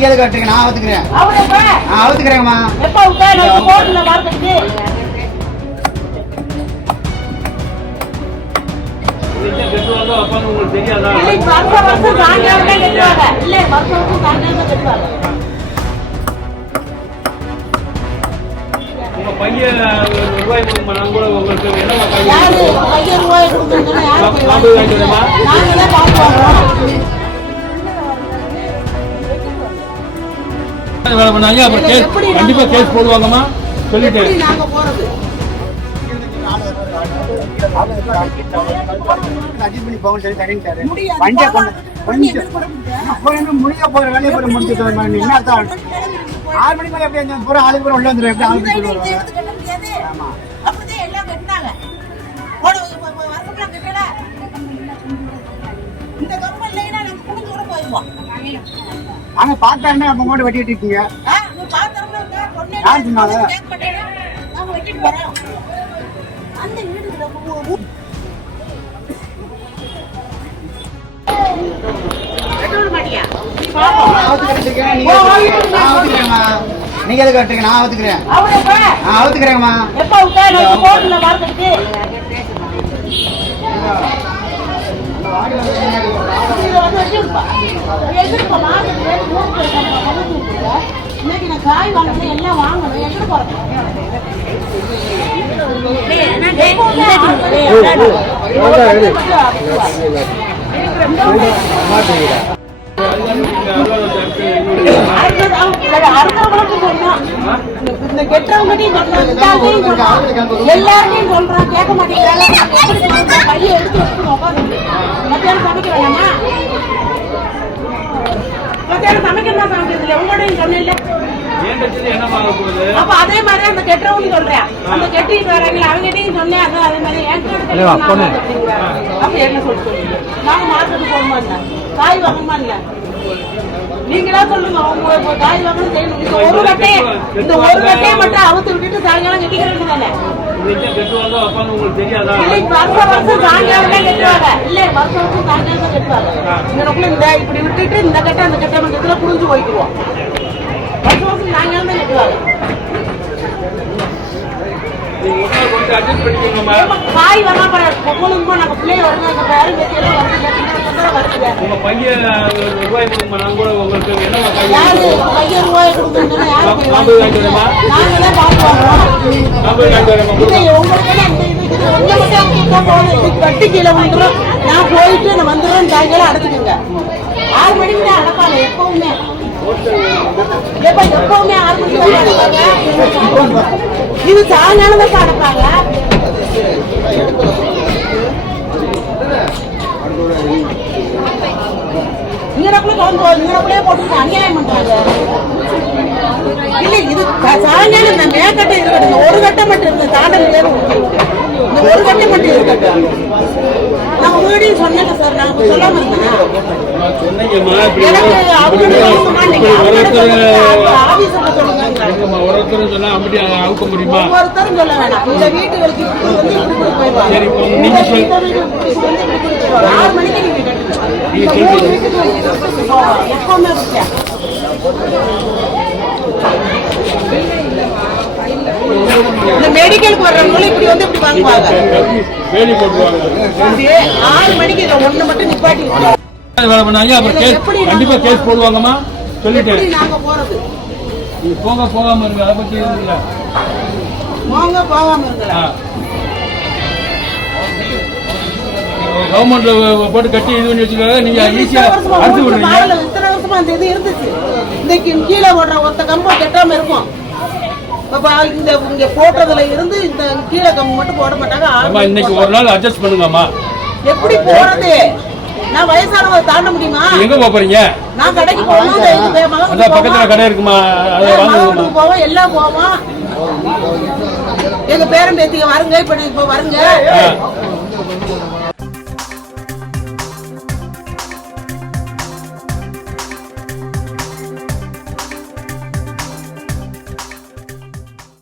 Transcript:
நீங்க எதுக்கு கட்டுறீங்க? நான் அவுத்துக்கிறேன். நான் அவுத்துக்கிறேங்கம்மா. எப்ப உட்கார போர்டுல மார்க்கெட்டுக்கு கெட்டுவாங்க அப்பான்னு உங்களுக்கு தெரியாதா? இல்லை வருஷம் சாயங்காலமே கட்டுவாங்க. இல்லை வருஷம் சாயங்காலமே கட்டுவாங்க. உங்க பையன் ரூபாய் கொடுக்குமா? நான் கூட உங்களுக்கு என்ன யாரு பையன் ரூபாய் கொடுக்கணும்னா யாரு காம்பு வாங்கிடுமா? நாங்களே பார்ப்போம். வேலை பண்ணாங்க அப்புறம் கண்டிப்பா கேஸ் போடுவாங்கம்மா சொல்லிட்டேன். நாங்க போறது அட்ஜஸ்ட் பண்ணி போகணும்னு சொல்லி தரீங்க. வண்டியை கொஞ்சம் முடிய போற வேலையை கூட முடிச்சு என்ன அர்த்தம்? 6 மணி மேலே எப்படி பூரா ஆளுக்கு பூரா உள்ள வந்துடும். எப்படி ஆளுக்கு சொல்லுவாங்க? ஆமா அப்படிதான் எல்லாம் கட்டினாங்க. இந்த கம்பெனில நாங்க புடிச்சு கூட போயிடுவோம். ஆனா பார்த்தாருன்னா அப்ப கூட வெட்டிட்டு இருக்கீங்க. யார் சொன்னாங்க? நாங்க வெட்டிட்டு வரோம். அந்த வீட்டுல நீங்க எதுக்கு கட்டுறீங்க? நான் அவுத்துக்கிறேன். நான் அவுத்துக்கிறேங்கம்மா. எப்ப உட்கார போர்டுல மார்க்கெட்டுக்கு இன்னைக்கு நான் காய் வாங்கணும் எல்லாம் வாங்கணும். எங்க போறேன்? இந்த கெட்டவங்களையும் எல்லாருமே சொல்றான் கேட்க மாட்டேங்கிறாங்க. கையை எடுத்து மத்தியானம் சமைக்க வேணாமா? மத்தியானம் சமைக்கணும் சமைக்கிறது இல்லை. உங்களோடையும் சொன்ன அப்ப அதே மாதிரி அந்த கெட்டவங்க சொல்றேன். அந்த கெட்டிட்டு வராங்களா அவங்ககிட்டையும் சொன்னேன். அது அதே மாதிரி அப்ப என்ன சொல்லிட்டு நாங்க மார்க்கெட்டு போகணுமா இல்ல காய் வாங்கணுமா இல்ல நீங்களா சொல்லுங்க. அவங்க காய் வாங்கணும் செய்யணும். இந்த ஒரு கட்டையை மட்டும் அவுத்து விட்டுட்டு சாயங்காலம் கட்டிக்கிறேன்னு தானே. வருஷம் சாயங்காலமே கட்டுவாங்க. இல்லை வருஷம் சாயங்காலம் கட்டுவாங்க. இந்த இப்படி விட்டுட்டு இந்த கட்டை அந்த கட்டை மஞ்சத்துல புரிஞ்சு போயிடுவோம். வருஷம் சாயங்காலமே கட்டுவாங்க. காய் வாங்க போகணுமா? நம்ம பிள்ளைய வருங்க பேரும் பேத்தியெல்லாம் வருது. உங்க பையன் ரூபாய் கொடுக்குமா? நான் கூட உங்களுக்கு என்ன யாரு பையன் ரூபாய் கொடுக்கணும்னா யாரு காம்பு வாங்கிடுமா? நாங்களே பார்ப்போம். காம்பு உங்களுக்கு கட்டி கீழே வந்துடும். நான் போயிட்டு நான் வந்துடுறேன். சாயங்காலம் அடைச்சிக்கோங்க. 6 மணிக்கு தான் அடைப்பாங்க எப்பவுமே. எப்பவுமே 6 மணிக்கு தான் அடைப்பாங்க. இது சாயங்காலம் தான் அடைப்பாங்க. இங்கனக்குள்ளே போட்டு அநியாயம் பண்றாங்க. இல்ல இது சாயங்காலம் இந்த மேற்கட்டை இருக்கட்டும். ஒரு கட்டை மட்டும் இருக்கு. தாண்டல் இந்த ஒரு கட்டை மட்டும் இருக்கட்டும். நான் உங்களையும் சொன்னேன் சார். நான் சொல்லாம இருந்தேன். ஒவ்வொருத்தரும் சொல்ல வேணாம். இந்த வீட்டுகளுக்கு 6 மணிக்கு நீங்க எப்பவுமே இந்த மெடிக்கலுக்கு வர்றவங்களும் இப்படி வந்து இப்படி வாங்குவாங்க. 6 மணிக்கு இதை ஒண்ணு மட்டும் நிப்பாட்டி வேலை பண்ணாங்க அப்புறம் கண்டிப்பா கேஸ் போடுவாங்கம்மா சொல்லிட்டேன். நாங்க போறது போக போகாம இருக்கு. அதை பத்தி போகாம இருக்கலாம். கவர்மெண்ட் போட்டு கட்டி இது பண்ணி வச்சுக்காக நீங்க ஈஸியா அடிச்சு விடுறீங்க. இத்தனை வருஷமா அந்த இது இருந்துச்சு. இன்னைக்கு கீழே ஓடுற ஒத்த கம்பம் கட்டாம இருக்கும். இந்த இங்க போட்டதுல இருந்து இந்த கீழே கம்பு மட்டும் போட மாட்டாங்க. இன்னைக்கு ஒரு நாள் அட்ஜஸ்ட் பண்ணுங்கம்மா. எப்படி போறது? நான் வயசானவங்க தாண்ட முடியுமா? எங்க போறீங்க? நான் கடைக்கு போவோம். பக்கத்துல கடை இருக்குமா? போவோம். எல்லாம் போவோம். எங்க பேரன் பேத்திங்க வருங்க. இப்ப வருங்க.